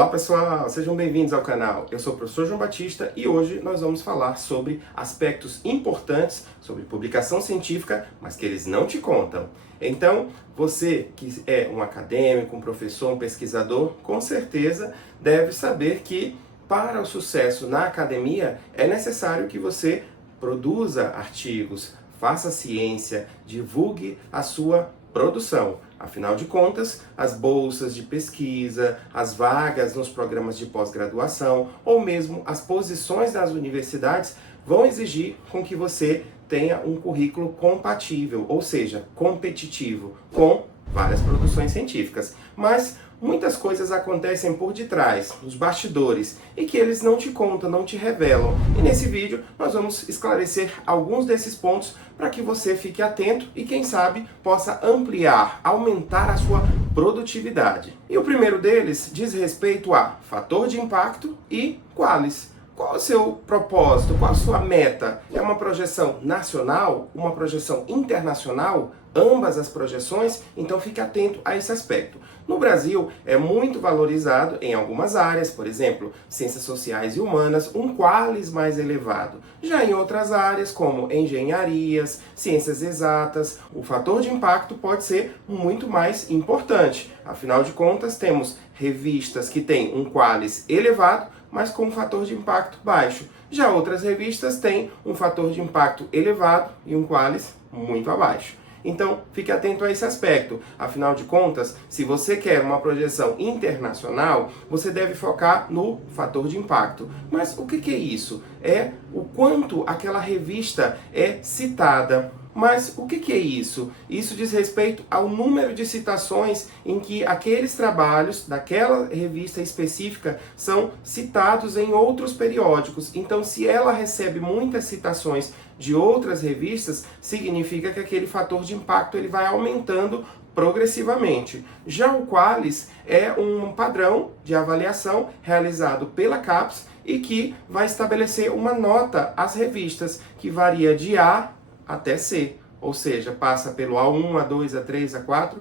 Olá pessoal, sejam bem-vindos ao canal. Eu sou o professor João Batista e hoje nós vamos falar sobre aspectos importantes sobre publicação científica, mas que eles não te contam. Então, você que é um acadêmico, um professor, um pesquisador, com certeza deve saber que para o sucesso na academia é necessário que você produza artigos, faça ciência, divulgue a sua produção. Afinal de contas, as bolsas de pesquisa, as vagas nos programas de pós-graduação ou mesmo as posições das universidades vão exigir com que você tenha um currículo compatível, ou seja, competitivo, com várias produções científicas. Mas muitas coisas acontecem por detrás, nos bastidores, e que eles não te contam, não te revelam. E nesse vídeo nós vamos esclarecer alguns desses pontos para que você fique atento e, quem sabe, possa ampliar, aumentar a sua produtividade. E o primeiro deles diz respeito a fator de impacto e qualis. Qual é o seu propósito? Qual a sua meta? É uma projeção nacional? Uma projeção internacional? Ambas as projeções? Então fique atento a esse aspecto. No Brasil, é muito valorizado em algumas áreas, por exemplo, ciências sociais e humanas, um qualis mais elevado. Já em outras áreas, como engenharias, ciências exatas, o fator de impacto pode ser muito mais importante. Afinal de contas, temos revistas que têm um qualis elevado, mas com um fator de impacto baixo. Já outras revistas têm um fator de impacto elevado e um qualis muito abaixo. Então, fique atento a esse aspecto. Afinal de contas, se você quer uma projeção internacional, você deve focar no fator de impacto. Mas o que é isso? É o quanto aquela revista é citada. Mas o que é isso? Isso diz respeito ao número de citações em que aqueles trabalhos daquela revista específica são citados em outros periódicos. Então, se ela recebe muitas citações de outras revistas, significa que aquele fator de impacto ele vai aumentando progressivamente. Já o qualis é um padrão de avaliação realizado pela CAPES e que vai estabelecer uma nota às revistas que varia de A até C, ou seja, passa pelo A1, A2, A3, A4,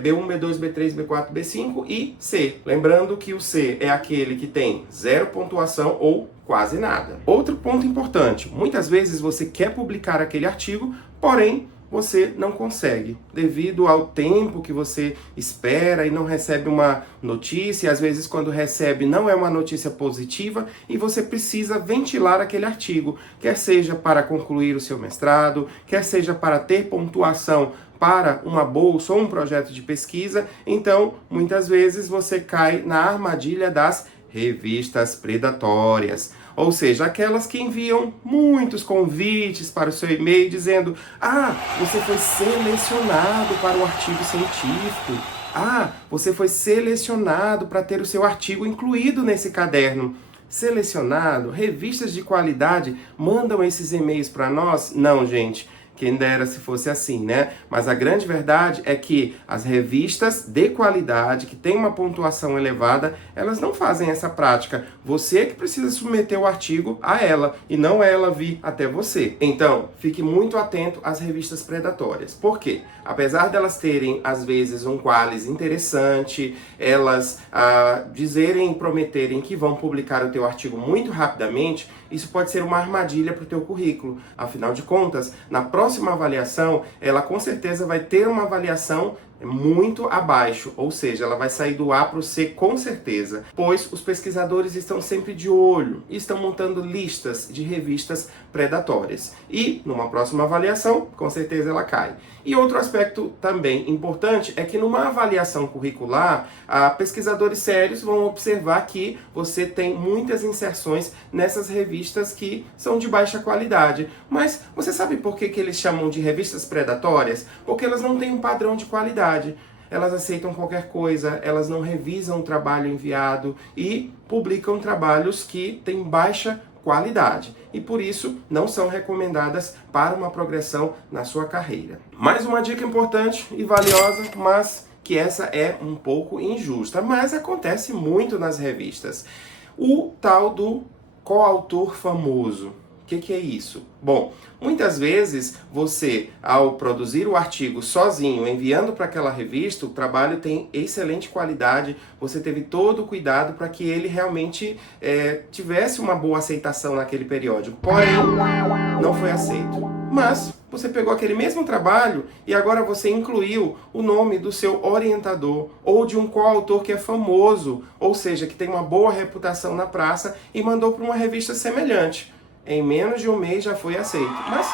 B1, B2, B3, B4, B5 e C. Lembrando que o C é aquele que tem 0 pontuação ou quase nada. Outro ponto importante, muitas vezes você quer publicar aquele artigo, porém você não consegue, devido ao tempo que você espera e não recebe uma notícia, às vezes quando recebe não é uma notícia positiva e você precisa ventilar aquele artigo, quer seja para concluir o seu mestrado, quer seja para ter pontuação para uma bolsa ou um projeto de pesquisa. Então, muitas vezes você cai na armadilha das revistas predatórias. Ou seja, aquelas que enviam muitos convites para o seu e-mail dizendo: ah, você foi selecionado para um artigo científico. Ah, você foi selecionado para ter o seu artigo incluído nesse caderno. Selecionado? Revistas de qualidade mandam esses e-mails para nós? Não, gente. Quem dera se fosse assim, né? Mas a grande verdade é que as revistas de qualidade, que têm uma pontuação elevada, elas não fazem essa prática. Você que precisa submeter o artigo a ela, e não ela vir até você. Então, fique muito atento às revistas predatórias. Por quê? Apesar delas terem, às vezes, um qualis interessante, elas dizerem e prometerem que vão publicar o teu artigo muito rapidamente, isso pode ser uma armadilha para o teu currículo. Afinal de contas, na próxima avaliação, ela com certeza vai ter uma avaliação muito abaixo, ou seja, ela vai sair do A para o C com certeza, pois os pesquisadores estão sempre de olho e estão montando listas de revistas predatórias. E numa próxima avaliação, com certeza ela cai. E outro aspecto também importante é que numa avaliação curricular, pesquisadores sérios vão observar que você tem muitas inserções nessas revistas que são de baixa qualidade. Mas você sabe por que eles chamam de revistas predatórias? Porque elas não têm um padrão de qualidade. Elas aceitam qualquer coisa, elas não revisam o trabalho enviado e publicam trabalhos que têm baixa qualidade e por isso não são recomendadas para uma progressão na sua carreira. Mais uma dica importante e valiosa, mas que essa é um pouco injusta, mas acontece muito nas revistas. O tal do coautor famoso. O que é isso? Bom, muitas vezes você, ao produzir o artigo sozinho, enviando para aquela revista, o trabalho tem excelente qualidade, você teve todo o cuidado para que ele realmente tivesse uma boa aceitação naquele periódico. Porém, não foi aceito. Mas você pegou aquele mesmo trabalho e agora você incluiu o nome do seu orientador ou de um coautor que é famoso, ou seja, que tem uma boa reputação na praça e mandou para uma revista semelhante. Em menos de um mês já foi aceito. Mas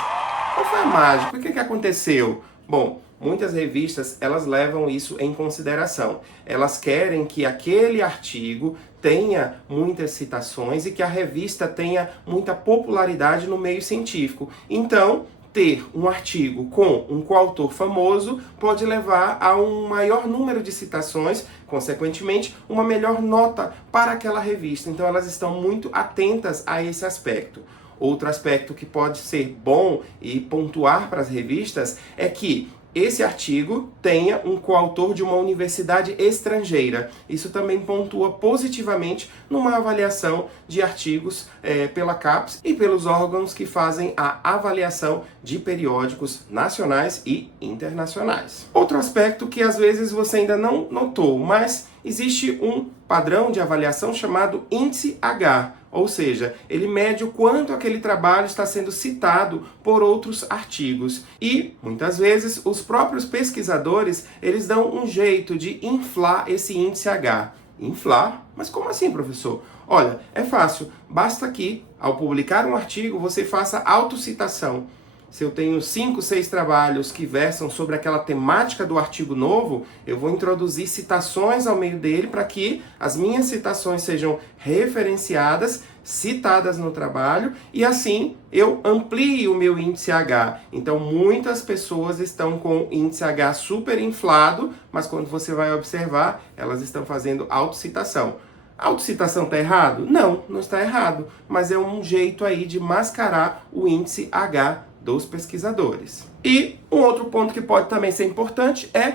qual foi a mágica? O que aconteceu? Bom, muitas revistas elas levam isso em consideração. Elas querem que aquele artigo tenha muitas citações e que a revista tenha muita popularidade no meio científico. Então, ter um artigo com um coautor famoso pode levar a um maior número de citações, consequentemente, uma melhor nota para aquela revista. Então, elas estão muito atentas a esse aspecto. Outro aspecto que pode ser bom e pontuar para as revistas é que esse artigo tenha um coautor de uma universidade estrangeira. Isso também pontua positivamente numa avaliação de artigos pela CAPES e pelos órgãos que fazem a avaliação de periódicos nacionais e internacionais. Outro aspecto que às vezes você ainda não notou, mas existe um padrão de avaliação chamado índice H. Ou seja, ele mede o quanto aquele trabalho está sendo citado por outros artigos. E, muitas vezes, os próprios pesquisadores, eles dão um jeito de inflar esse índice H. Inflar? Mas como assim, professor? Olha, é fácil. Basta que, ao publicar um artigo, você faça autocitação. Se eu tenho 5, 6 trabalhos que versam sobre aquela temática do artigo novo, eu vou introduzir citações ao meio dele para que as minhas citações sejam referenciadas, citadas no trabalho e assim eu amplie o meu índice H. Então muitas pessoas estão com o índice H super inflado, mas quando você vai observar, elas estão fazendo autocitação. A autocitação está errado? Não, não está errado, mas é um jeito aí de mascarar o índice H dos pesquisadores. E um outro ponto que pode também ser importante é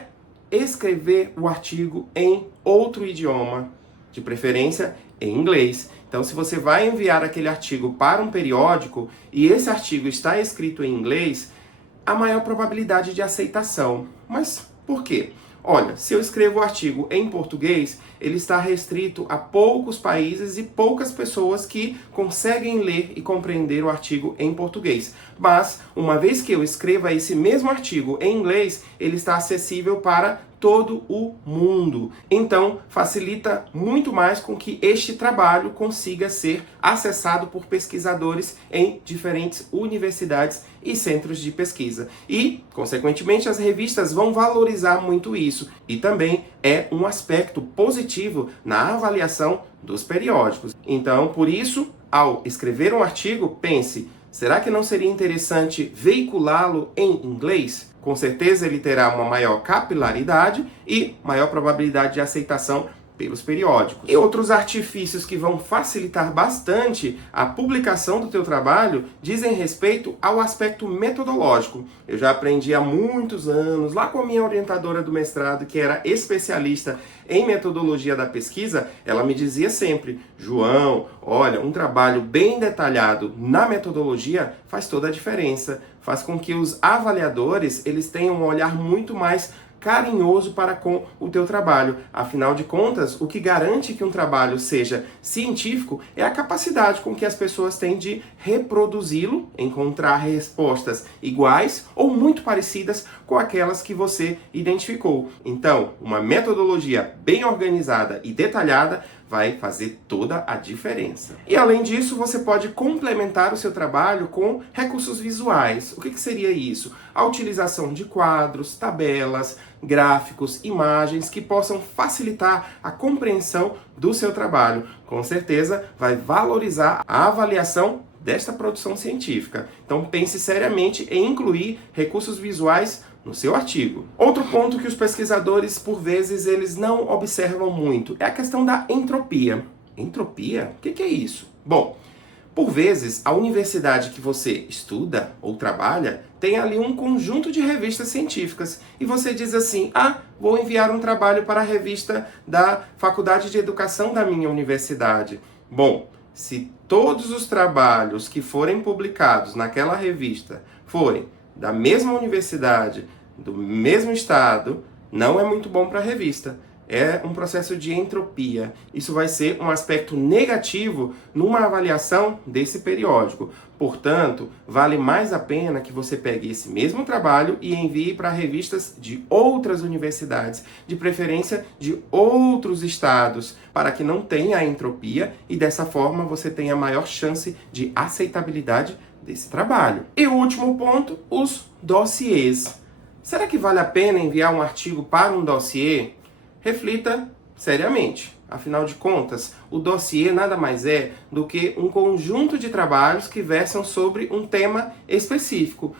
escrever o artigo em outro idioma, de preferência em inglês. Então, se você vai enviar aquele artigo para um periódico e esse artigo está escrito em inglês, há maior probabilidade de aceitação. Mas por quê? Olha, se eu escrevo o artigo em português, ele está restrito a poucos países e poucas pessoas que conseguem ler e compreender o artigo em português. Mas, uma vez que eu escreva esse mesmo artigo em inglês, ele está acessível para todo o mundo. Então, facilita muito mais com que este trabalho consiga ser acessado por pesquisadores em diferentes universidades e centros de pesquisa. E, consequentemente, as revistas vão valorizar muito isso. E também é um aspecto positivo na avaliação dos periódicos. Então, por isso, ao escrever um artigo, pense: será que não seria interessante veiculá-lo em inglês? Com certeza ele terá uma maior capilaridade e maior probabilidade de aceitação pelos periódicos. E outros artifícios que vão facilitar bastante a publicação do teu trabalho dizem respeito ao aspecto metodológico. Eu já aprendi há muitos anos, lá com a minha orientadora do mestrado, que era especialista em metodologia da pesquisa, ela me dizia sempre: João, olha, um trabalho bem detalhado na metodologia faz toda a diferença, faz com que os avaliadores eles tenham um olhar muito mais carinhoso para com o teu trabalho. Afinal de contas, o que garante que um trabalho seja científico é a capacidade com que as pessoas têm de reproduzi-lo, encontrar respostas iguais ou muito parecidas com aquelas que você identificou. Então, uma metodologia bem organizada e detalhada vai fazer toda a diferença. E além disso, você pode complementar o seu trabalho com recursos visuais. O que seria isso? A utilização de quadros, tabelas, gráficos, imagens que possam facilitar a compreensão do seu trabalho. Com certeza, vai valorizar a avaliação desta produção científica. Então pense seriamente em incluir recursos visuais no seu artigo. Outro ponto que os pesquisadores, por vezes, eles não observam muito é a questão da entropia. Entropia? O que é isso? Bom, por vezes, a universidade que você estuda ou trabalha tem ali um conjunto de revistas científicas e você diz assim: vou enviar um trabalho para a revista da Faculdade de Educação da minha universidade. Bom, Se todos os trabalhos que forem publicados naquela revista forem da mesma universidade, do mesmo estado, não é muito bom para a revista. É um processo de entropia. Isso vai ser um aspecto negativo numa avaliação desse periódico. Portanto, vale mais a pena que você pegue esse mesmo trabalho e envie para revistas de outras universidades, de preferência de outros estados, para que não tenha a entropia e dessa forma você tenha maior chance de aceitabilidade desse trabalho. E o último ponto, os dossiês. Será que vale a pena enviar um artigo para um dossiê? Reflita seriamente. Afinal de contas, o dossiê nada mais é do que um conjunto de trabalhos que versam sobre um tema específico.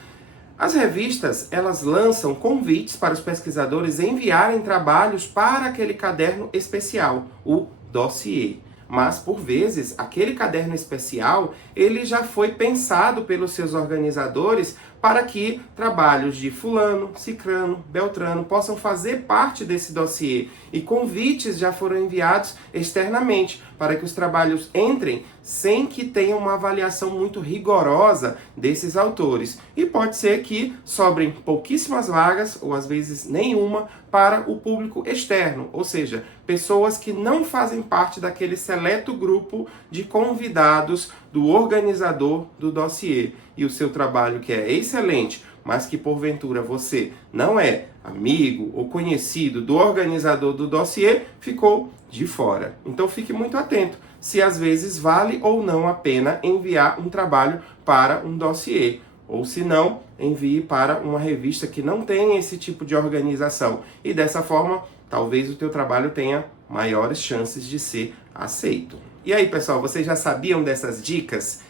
As revistas, elas lançam convites para os pesquisadores enviarem trabalhos para aquele caderno especial, o dossiê. Mas, por vezes, aquele caderno especial, ele já foi pensado pelos seus organizadores para que trabalhos de fulano, cicrano, beltrano possam fazer parte desse dossiê. E convites já foram enviados externamente para que os trabalhos entrem sem que tenha uma avaliação muito rigorosa desses autores. E pode ser que sobrem pouquíssimas vagas, ou às vezes nenhuma, para o público externo, ou seja, pessoas que não fazem parte daquele seleto grupo de convidados do organizador do dossiê. E o seu trabalho, que é excelente, mas que porventura você não é amigo ou conhecido do organizador do dossiê, ficou de fora. Então fique muito atento se às vezes vale ou não a pena enviar um trabalho para um dossiê. Ou se não, envie para uma revista que não tem esse tipo de organização. E dessa forma, talvez o teu trabalho tenha maiores chances de ser aceito. E aí, pessoal, vocês já sabiam dessas dicas?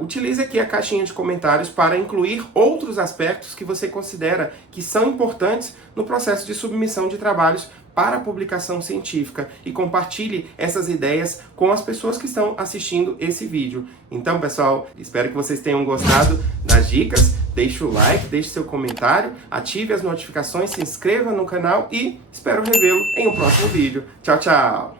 Utilize aqui a caixinha de comentários para incluir outros aspectos que você considera que são importantes no processo de submissão de trabalhos para publicação científica e compartilhe essas ideias com as pessoas que estão assistindo esse vídeo. Então, pessoal, espero que vocês tenham gostado das dicas. Deixe o like, deixe seu comentário, ative as notificações, se inscreva no canal e espero revê-lo em um próximo vídeo. Tchau, tchau!